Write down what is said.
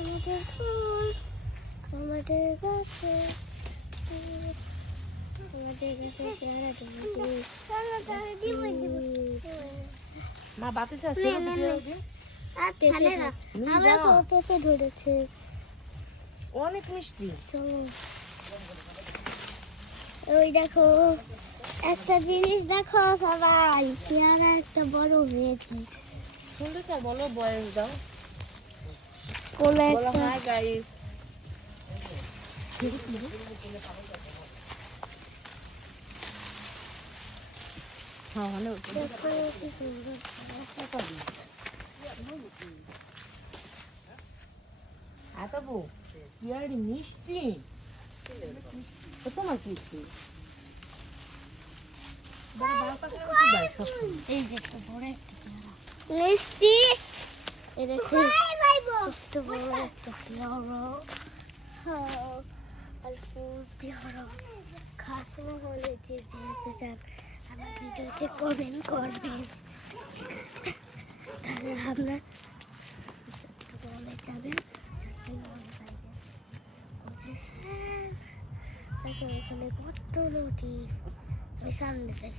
আমাদের ফুল আমাদের গাছে পেয়ারা মা বাতাসে আসে ধরেছে অনেক মিষ্টি। ওই দেখো একটা জিনিস দেখো সবাই, পেয়ারা একটা বড় হয়েছে। সুন্দর বলো, বয়স দাও। কোলে বলো একটা হাই গাইস। হ্যাঁ হ্যালো দেখো কি সুন্দর। আতাবো পেয়ারি মিষ্টি। তোমার কি এই যে একটা বড় একটা পেয়ারা মিষ্টি, এই দেখো ছোট্ট বড় একটা পেয়ারা। আর ফুল পেয়ারা খাস না হলে যে যেতে চান আমার ভিডিওতে কমেন্ট করবেন, ঠিক আছে? তাহলে আপনার চট্টগ্রামে যাবেন, চট্টগ্রামে পাইবেন। দেখো এখানে কত নদী, আমি সামনে যাই।